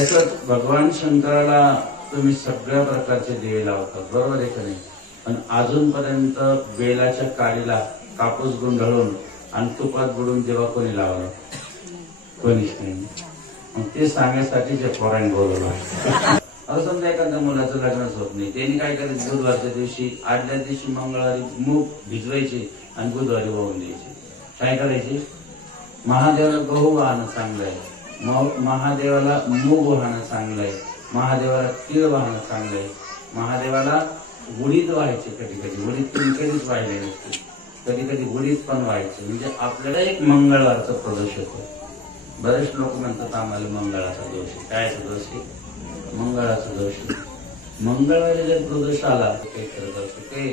तसंच भगवान शंकराला तुम्ही सगळ्या प्रकारचे दिवे लावतात, बरोबर आहे का नाही? पण अजूनपर्यंत बेलाच्या काडीला कापूस गुंढळून आणि तुपात बुडून जेव्हा कोणी लावलं? कोणीच नाही. मग ते सांगण्यासाठी जे पोरांनी बोलवलं. आता समजा एखाद्या मुलाचं लग्नच होत नाही, त्यांनी काय करायचं? बुधवारच्या दिवशी, आदल्या दिवशी मंगळवारी मूग भिजवायचे आणि बुधवारी वाहून द्यायचे. काय करायचे? महादेवाला गहू वाहणं चांगलं आहे, महादेवाला मूग वाहणं चांगलं आहे, महादेवाला तीळ वाहणं चांगलं आहे, महादेवाला गुढीत व्हायचे. कधी कधी गुढीत तुम्ही कधीच वाहिले नसते, कधी कधी गुढीत पण व्हायचे. म्हणजे आपल्याला एक मंगळवारचा प्रदोष होतो. बरेच लोक म्हणतात आम्हाला मंगळाचा दोष आहे. कायचा दोष आहे? मंगळाचा दोष आहे. मंगळवारी जर प्रदोष आला काही करत असतो ते,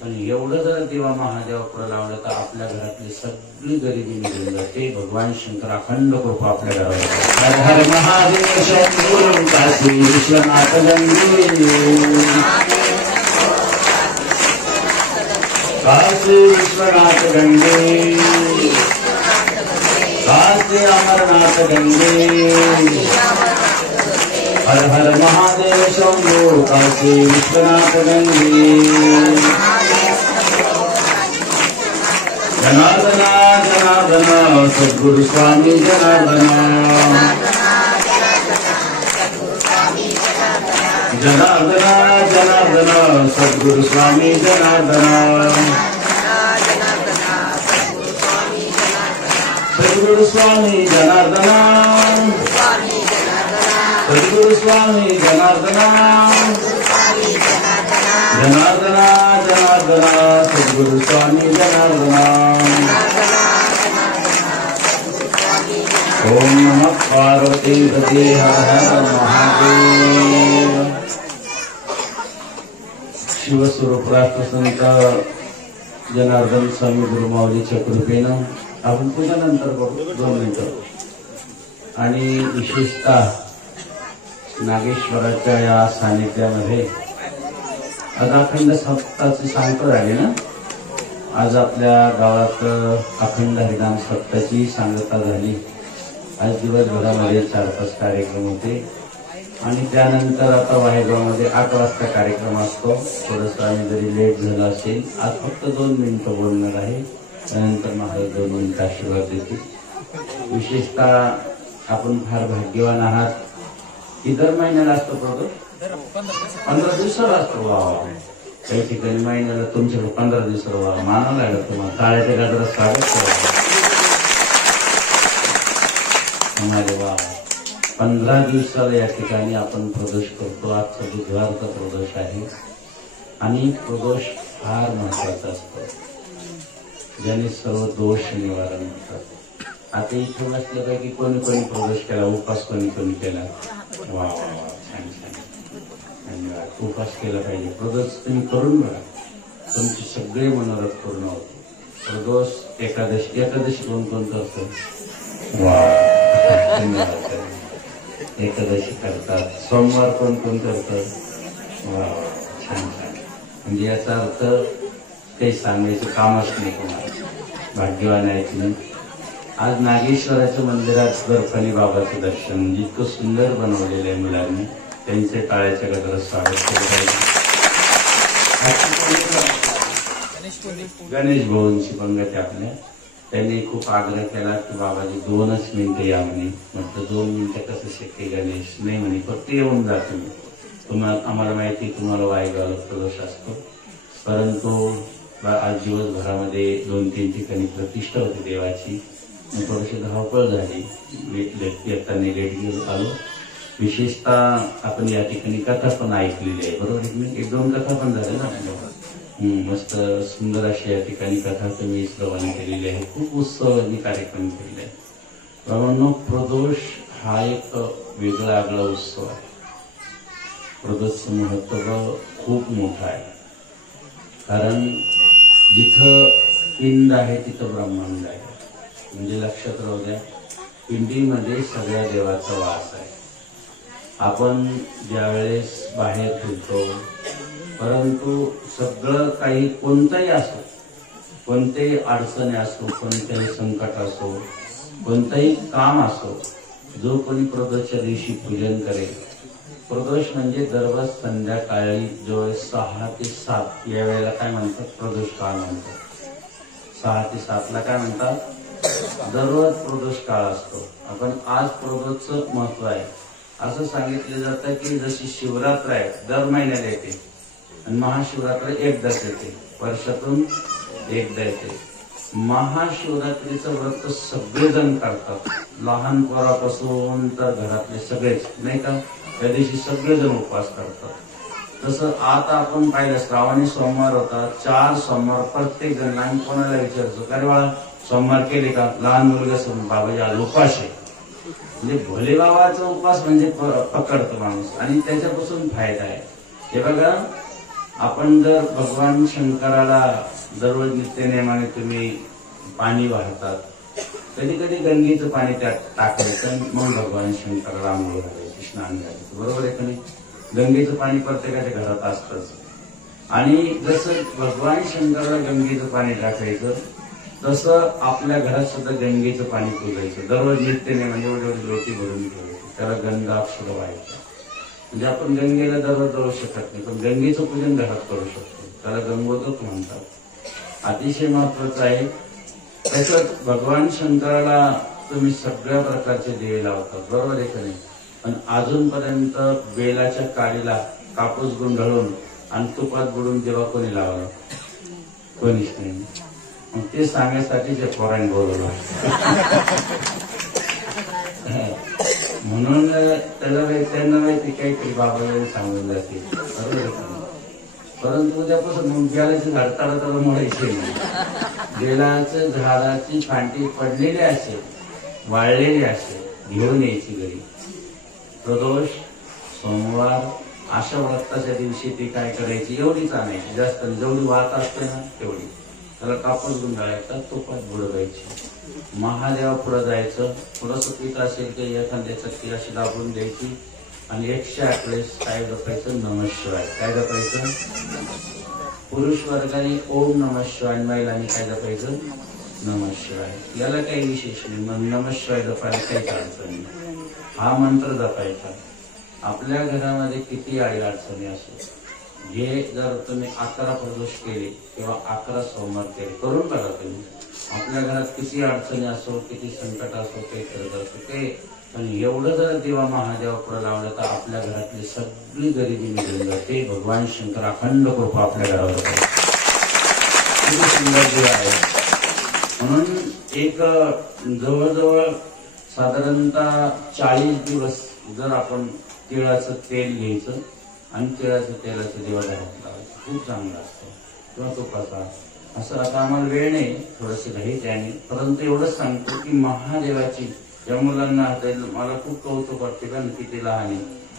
पण एवढं जर देवा महादेवा पुढे लावलं तर आपल्या घरातली सगळी गरिबी निघून जाते. भगवान शंकर अखंड कृपा आपल्या घरावर. हर हर महादेव शंभो काशी विश्वनाथ गंगे, काशी विश्वनाथ गंगे, काशी अमरनाथ गंगे। हर हर महादेव शंभो काशी विश्वनाथ गंगे। जनार्दना जनार्दना सद्गुरु स्वामी जनार्दना, जनार्दना जनार्दना सद्गुरु स्वामी जनार्दना, सद्गुरु स्वामी जनार्दना, सद्गुरु स्वामी जनार्दना, जनार्दना जनार्दना सद्गुरु स्वामी जनार्दना। ओम नमः पार्वती पते हर हर महादेव। शिवस्वरूप राष्ट्रसंत जनार्दन स्वामी गुरुमाऊलीच्या कृपेनं आपण पूजानंतर बघू 2 मिनिटं। आणि विशेषतः नागेश्वराच्या या सानिध्यामध्ये आज अखंड सप्ताहाची सांगता झाली ना। आज आपल्या गावात अखंड हरिनाम सप्ताहाची सांगता झाली। आज दिवसभरामध्ये 4-5 कार्यक्रम होते आणि त्यानंतर आता वाहेगावमध्ये 8 वाजता कार्यक्रम असतो। थोडंसं आम्ही जरी लेट झालं असेल, आज फक्त 2 मिनिटं बोलणार आहे, त्यानंतर महाराज 2 मिनिटं आशीर्वाद देतील। विशेषतः आपण फार भाग्यवान आहात की दर महिन्याला असतो प्रभू, 15 दिवसाला असतो। वा, काही ठिकाणी महिन्याला, तुमच्याकडे 15 दिवसाला। वा, मानावं लागलं तुम्हाला। टाळ्याच्या गजरात स्वागत करा आम्हाला। वा, 15 दिवसाला या ठिकाणी आपण प्रदोष करतो। आजचा बुधवारचा प्रदोष आहे आणि प्रदोष फार महत्वाचा असतो, ज्याने सर्व दोष निवारण होतात। आता इथं नसल्यापैकी कोणी कोणी प्रदोष केला, उपास कोणी कोणी केला। वा वा वा, छान छान, धन्यवाद। उपास केला पाहिजे, प्रदोष तुम्ही करून बघा, तुमचे सगळे मनोरथ पूर्ण होते। प्रदोष एकादशी, एकादशी कोण कोण करतो? वा, धन्यवाद। एकादशी करतात, सोमवार कोण कोण करतात? वा, छान छान। म्हणजे याचा अर्थ काही सांगायचं कामच नाही तुम्हाला, भाग्यवान आहे तुम्ही। आज नागेश्वराच्या मंदिरात दर्पणी बाबाचं दर्शन इतकं सुंदर बनवलेलं आहे मुलांनी, त्यांचे टाळ्याच्या गजरात स्वागत केलं पाहिजे। गणेश भाऊंची पंगत आपल्या, त्यांनी खूप आग्रह केला की बाबाजी 2च मिनिटं या म्हणे। म्हटलं 2 मिनिटं कसं शक्य गणेश? नाही म्हणे, फक्त येऊन जा तुम्ही। तुम्हाला, आम्हाला माहिती तुम्हाला वाहेगावला प्रदोष असतो, परंतु आज दिवसभरामध्ये 2-3 ठिकाणी प्रतिष्ठा होती देवाची, थोडीशी धावपळ झाली, येताना लेट घेऊन आलो। विशेषतः आपण या ठिकाणी कथा पण ऐकलेली आहे, बरोबर? 1-2 कथा पण झाल्या ना आपल्या। मस्त सुंदर अशी या ठिकाणी कथा तुम्ही श्रवण केलेली आहे, खूप उत्सवाने कार्यक्रम केलेला आहे। बाबांनो, प्रदोष हा एक वेगळा आगळा उत्सव आहे। प्रदोषचं महत्व खूप मोठं आहे, कारण जिथं पिंड आहे तिथं ब्रह्मांड आहे। म्हणजे लक्षात राहू द्या, पिंडीमध्ये सगळ्या देवाचा वास आहे। आपण ज्यावेळेस बाहेर फिरतो, परंतु सगळं काही कोणताही असो, कोणतेही अडचणी असो, कोणतेही संकट असो, कोणतंही काम असो, जो कोणी प्रदोषच्या दिवशी पूजन करेल, प्रदोष म्हणजे दररोज संध्याकाळी जो 6 ते 7 या वेळेला काय म्हणतात, प्रदोष काळ म्हणतात. 6 ते 7 ला काय म्हणतात, दररोज प्रदोष काळ असतो. आपण आज प्रदोषचं महत्व आहे असं सांगितलं जातं की जशी शिवरात्र आहे दर महिन्याला येते आणि महाशिवरात्र एकदाच येते, वर्षातून एकदा येते. महाशिवरात्रीचं व्रत सगळेजण करतात, लहान पोरापासून तर घरातले सगळेच, नाही का. त्या दिवशी सगळेजण उपवास करतात. तसं आता आपण पाहिलं श्रावणी सोमवार होता, 4 सोमवार प्रत्येक जण. आम्ही कोणाला विचारतो, अरे बाळा सोमवार केले का, लहान मुलगा समोर बाबाजी आज उपवास आहे. म्हणजे भोले बाबाचा उपवास म्हणजे पकडतो माणूस आणि त्याच्यापासून फायदा आहे. हे बघा, आपण जर भगवान शंकराला दररोज नित्यनेमाने तुम्ही पाणी वाहतात, कधी कधी गंगेचं पाणी त्यात टाकायचं, मग भगवान शंकराला आंघोळ घालायची, स्नान घालायचं, बरोबर आहे का नाही. गंगेचं पाणी प्रत्येकाच्या घरात असतंच. आणि जसं भगवान शंकराला गंगेचं पाणी टाकायचं, तसं आपल्या घरात सुद्धा गंगेचं पाणी पुजायचं. दररोज नित्यनेमाने एवढी एवढी लोटी भरून ठेवायची, त्याला गंगा अक्षर व्हायचं. म्हणजे आपण गंगेला दररोज जाऊ शकत नाही, पण गंगेचं पूजन घरात करू शकतो, त्याला गंगोदक म्हणतात. अतिशय महत्वाचं आहे. तसंच भगवान शंकराला तुम्ही सगळ्या प्रकारचे दिवे लावतात, बरोबर आहे का नाही. पण अजूनपर्यंत बेलाच्या काडीला कापूस गुंढळून आणि तुपात बुडून जेव्हा कोणी लावलं, कोणीच नाही. मग ते सांगण्यासाठी जे पोरांनी बोलवलं म्हणून त्यांना माहिती काहीतरी बाबा सांगून जाते, बरोबर आहे का. परंतु उद्यापासून मग बेलाची झाड ताडा मोडायची नाही. बेलाचं झाडाची फांटी पडलेली असेल, वाळलेली असेल, घेऊन यायची घरी. प्रदोष सोमवार अशा व्रताच्या दिवशी ती काय करायची, एवढीच आणायची, जास्त जेवढी वात असते ना तेवढी. त्याला कापूस गुंडाळायचा, तुपात बुडवायची, महादेवा पुढे जायचं. थोडंसं पीठ असेल ते एखाद्या चक्की अशी दाबून द्यायची आणि 108 वेळेस काय जपायचं, नमः शिवाय. काय जपायचं, पुरुष वर्गाने ओम नमः शिवाय, महिलांनी काय जपायचं, नमः शिवाय. याला काही विशेष नाही, मग नमः शिवाय जपायला काही अडचण नाही. हा मंत्र जपायचा. आपल्या घरामध्ये किती अडी अडचणी असो, हे जर तुम्ही 11 प्रदोष केले किंवा 11 सोमवार केले, करून बघा तुम्ही. आपल्या घरात किती अडचणी असो, किती संकट असो, काही करत असो ते, पण एवढं जर देवा महादेवा पुढे लावलं तर आपल्या घरातली सगळी गरिबी निघून जाते. भगवान शंकर अखंड कृपा आपल्या घरावर किती सुंदर देव आहे. म्हणून एक जवळजवळ साधारणतः 40 दिवस जर आपण तिळाचं तेल घ्यायचं आणि तिळाच्या तेलाचं दिवा घरात लावायचं, खूप चांगलं असतं. किंवा तुपाचा. असं आता आम्हाला वेळ नाही, थोडंसं घाई त्याने, परंतु एवढंच सांगतो की महादेवाची या मुलांना मला खूप कौतुक वाटते का किती लहान आहे.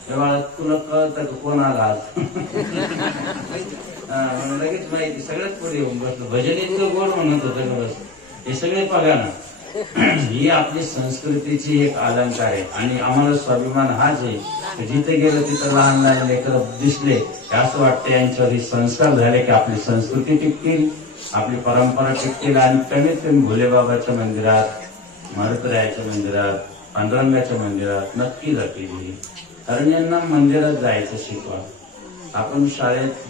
तेव्हा तुला कळतं का कोण आला आज, लगेच माहिती, सगळ्यात पुढे येऊन बसलो. भजन इतकं गोड म्हणत होतं बस. हे सगळे बघा ना, ही आपली संस्कृतीची एक अलंकार आहे आणि आम्हाला स्वाभिमान हाच आहे. जिथे गेलं तिथं लहान लहान लेकर दिसले असं वाटतं यांच्यावर संस्कार झाले की आपली संस्कृती टिकतील, आपली परंपरा टिकतील. आणि कमीत कमी भोलेबाबाच्या मंदिरात, मारुतरायाच्या मंदिरात, पांडुरंगाच्या मंदिरात नक्की जातील. कारण यांना मंदिरात जायचं शिकवा. आपण शाळेत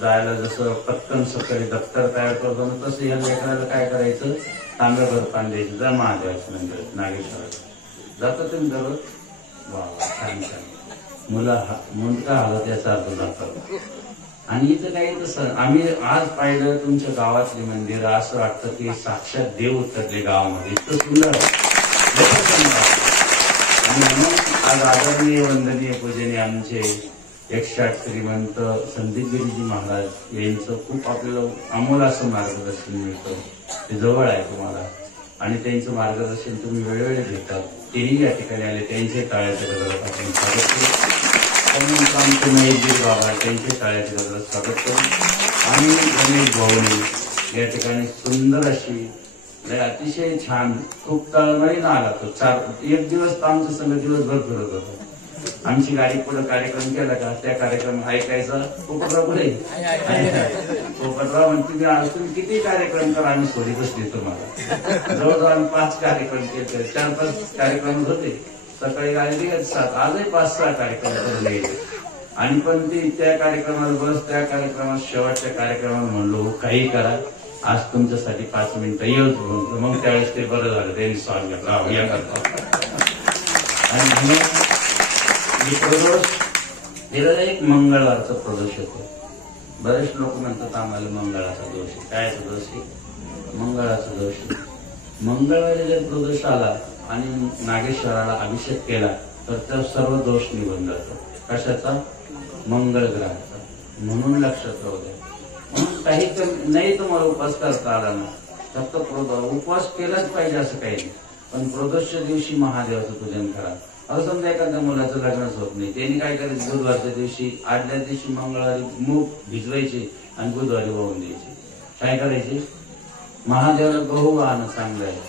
जायला जसं पटकन सकाळी दप्तर तयार करतो तसं या लेकराला काय करायचं, तांब्याभर पाणी द्यायचं, जा महादेवाच्या मंदिरात नागेश्वरात जातात तुम्ही दररोज. वा छान छान. मुलगा हालत याचा अर्थ जातात. आणि इथं काही तसं आम्ही आज पाहिलं तुमच्या गावातली मंदिर, असं वाटतं की साक्षात देव उतरले गावामध्ये, इतकं सुंदर. आणि म्हणून आज आदरणीय वंदनीय पूजनीय आमचे 108 श्रीमंत संदीप गिरीजी महाराज यांचं खूप आपल्याला अमोल असं मार्गदर्शन मिळतं. ते जवळ आहे तुम्हाला आणि त्यांचं मार्गदर्शन तुम्ही वेळोवेळी घेतात. तेही या ठिकाणी आले, त्यांचे टाळ्याच्या गजरात आपण स्वागत करू. आमचे महेशजी बाबा त्यांचे टाळ्याच्या गजरात स्वागत करू. आणि गणेश भाऊनी या ठिकाणी सुंदर अशी अतिशय छान, खूप तळमळीनं आला तो. 1 दिवस तर आमचं सगळं दिवसभर फिरत होतो. आमची गाडी पुढे कार्यक्रम केला का त्या कार्यक्रम ऐकायचा. पोपटराव पुढे पोपटराव म्हणते, तुम्ही किती कार्यक्रम करा आम्ही सोडीतच देतो. मला जवळजवळ आम्ही 5 कार्यक्रम केले, 4-5 कार्यक्रम होते. सकाळी आले 7, आजही 5-6 कार्यक्रम करून गेले. आणि पण ती त्या कार्यक्रमात बस, त्या कार्यक्रमात शेवटच्या कार्यक्रमात म्हणलो काही करा, आज तुमच्यासाठी 5 मिनिटं येऊच म्हणून. मग त्यावेळेस ते बरं झालं, त्यांनी सॉल्व घेतला या करता. आणि प्रदोष गेला एक मंगळवारचा प्रदोष होतो. बरेच लोक म्हणतात आम्हाला मंगळाचा दोष आहे. कायचा दोष आहे? मंगळाचा दोष आहे. मंगळवारी जर प्रदोष आला आणि नागेश्वराला अभिषेक केला तर त्या सर्व दोष निघून जातो. कशाचा? मंगळ ग्रहाचा. म्हणून लक्षात राहू द्या. म्हणून काही नाही तुम्हाला उपवास करता आला ना, फक्त उपवास केलाच पाहिजे असं काही नाही. पण प्रदोषच्या दिवशी महादेवाचं पूजन करा. असं समजा एखाद्या मुलाचं लग्नच होत नाही, त्यांनी काय करायचं? बुधवारच्या दिवशी, आदल्या दिवशी मंगळवारी मूग भिजवायचे आणि बुधवारी वाहून द्यायचे. काय करायचे? महादेवाला गहू वाहणं चांगलं आहे,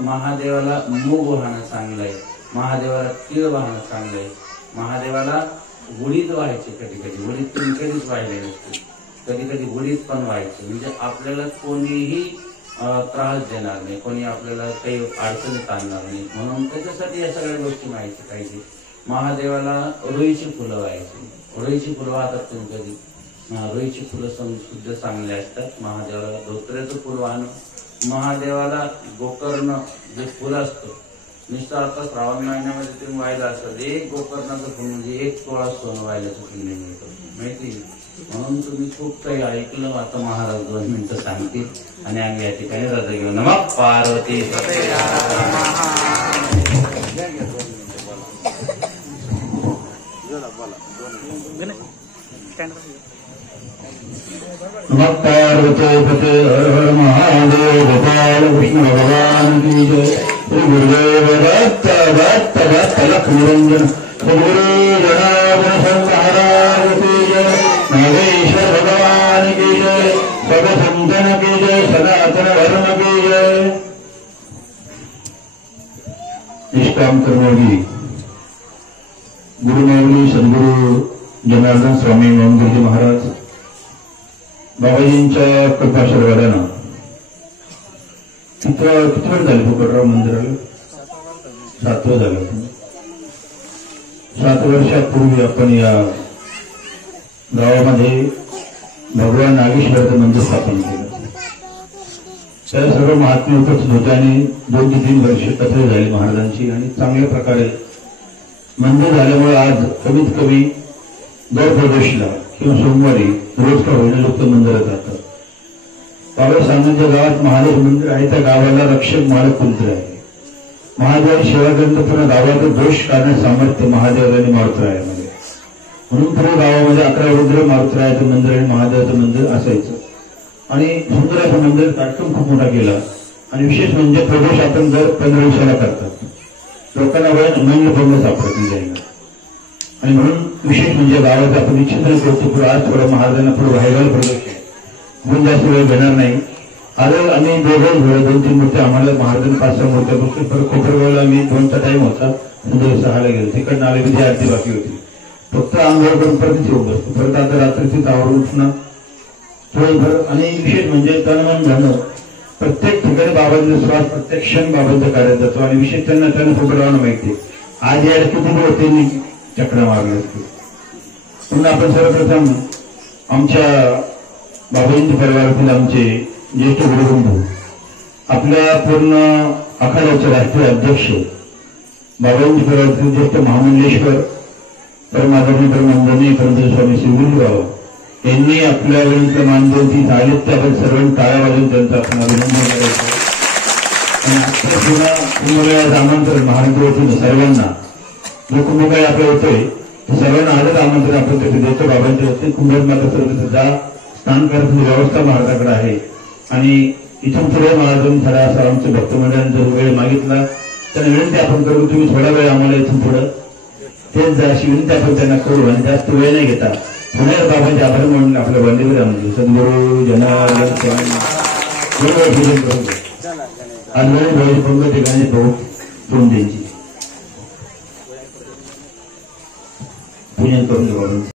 महादेवाला मूग वाहणं चांगलं आहे, महादेवाला तीळ वाहणं चांगलं आहे, महादेवाला गुढीत व्हायचे. कधी कधी गुढीत तुम्ही कधीच वाहिले नसते, कधी कधी गुढीत पण व्हायचे. म्हणजे आपल्याला कोणीही त्रास देणार नाही, कोणी आपल्याला काही अडचणीत आणणार नाही. म्हणून त्याच्यासाठी या सगळ्या गोष्टी माहिती पाहिजे. महादेवाला रुईची फुलं व्हायची. रुईची फुलं वाहतात तुम्ही कधी? रुईची फुलं सुद्धा चांगले असतात. महादेवाला धोत्र्याचं फुल वाहणं, महादेवाला गोकर्ण जे फुल असतं, नुसतं आता श्रावण महिन्यामध्ये तुम्ही व्हायला असतात, एक गोकर्णाचं फुल म्हणजे 1 तोळा सोनं व्हायलाचं पुण्य मिळतं, माहिती? म्हणून तुम्ही खूप काही ऐकलं. आता महाराज 2 मिनिटं सांगतील आणि आम्ही या ठिकाणी रजा घेऊ. नमः पार्वती. नमः पार्वती पते हर हर महादेव. गोपाल कृष्ण भगवान की जय. श्री गुरुदेव दत्त दत्त दत्त लक्ष्मीरंजन सद्गुरु जनार्दन महाराज की जय. नागेश्वर भगवान की जय. सब संतन की जय. सनातन धर्म की जय. निष्काम कर्मयोगी गुरुमाऊली सद्गुरु जनार्दन स्वामी गुरुजी महाराज बाबाजींच्या कृपाशीर्वादानं किती वेळ झाली फुकटराव मंदिराला? 7वं झालं. 7 वर्षापूर्वी आपण या गावामध्ये भगवान नागेश्वराचं मंदिर स्थापन केलं. त्याला सर्व महात्म्य उपस्थित होते आणि 2 ते 3 वर्ष कथळे झाली महाराजांची आणि चांगल्या प्रकारे मंदिर झाल्यामुळे आज कमीत कमी दर प्रदोषला किंवा सोमवारी रोज का होईना लोक मंदिरात जातात. बाबा सामान्य गावात महादेव मंदिर आहे, त्या गावाला रक्षक मालक कोणतरी आहे. महादेवाची सेवा करून पूर्ण गावाचा दोष काढण्याचं सामर्थ्य महादेवाने मारुतरायामध्ये. म्हणून पूर्ण गावामध्ये 11 रुद्र मारुतरायाचं मंदिर आणि महादेवाचं मंदिर असायचं. आणि सुंदर असं मंदिर कार्यक्रम खूप मोठा केला. आणि विशेष म्हणजे प्रदोष आपण दर 15 दिवसाला करतात. लोकांना महिन्यापर्यंत सापडत नाही जायला. आणि म्हणून विशेष म्हणजे गावात आपण निश्चित करतो. आज थोडं महाराजांना पुढे व्हायला प्रदोष आहे, म्हणून जास्त वेळ घेणार नाही. आज आम्ही 2-3 मूर्त्या आम्हाला महाराजांनी 5-6 मूर्त्या बसतो. परत कोपरगावला आम्ही 2चा टाइम होता, 6ला गेलो. तिकडनं आले की आरती बाकी होती. फक्त आंघोळ करून परत येऊन बसतो. परत आता रात्रीच आवरून उठणं थोडंफार. आणि विशेष म्हणजे तनमन धन प्रत्येक ठिकाणी बाबांचा श्वास प्रत्येक क्षण बाबांचं कार्य जातो. आणि विशेष त्यांना कोपरगावला माहिती आज या किती त्यांनी चक्र मारले असते. पुन्हा आपण सर्वप्रथम आमच्या बाबांच्या परिवारातील आमचे ज्येष्ठ गुरुबंधू, आपल्या पूर्ण आखाड्याचे राष्ट्रीय अध्यक्ष, बाबांच्या परिवारातील ज्येष्ठ महामंडलेश्वर परमादरणी परमंदनी परमपूज्य स्वामी श्री गुरुराव यांनी आपल्या वेळीचं मानधन ती झाले, ते आपण सर्वांनी टाळ्या वाजवून त्यांचं आपण अभिनंदन करायचं. आणि आता पुन्हा आमंत्रण महाराष्ट्र वतीनं सर्वांना जो कुंभमेळा आपल्या होतोय ते सर्वांना आजच आमंत्रण आपण तिथे देतो. बाबांच्या वतीने कुंभार माता सर्व जा स्नान करायची व्यवस्था महाराजांकडे आहे. आणि इथून पुढे महाराजांनी खरा असा आमच्या भक्तमंडळांनी जो वेळ मागितला त्यांना विनंती आपण करू, तुम्ही थोडा वेळ आम्हाला इथून पुढं तेच जा अशी विनंती आपण त्यांना करू. आणि जास्त वेळ नाही घेता पुन्हा बाबांचे आभार म्हणून आपल्या वंदेवर सद्गुरु जनार्दन स्वामी पूजन करून आज वेळी पंगत ठिकाणी तोंड द्यायची पूजन करून घेऊ.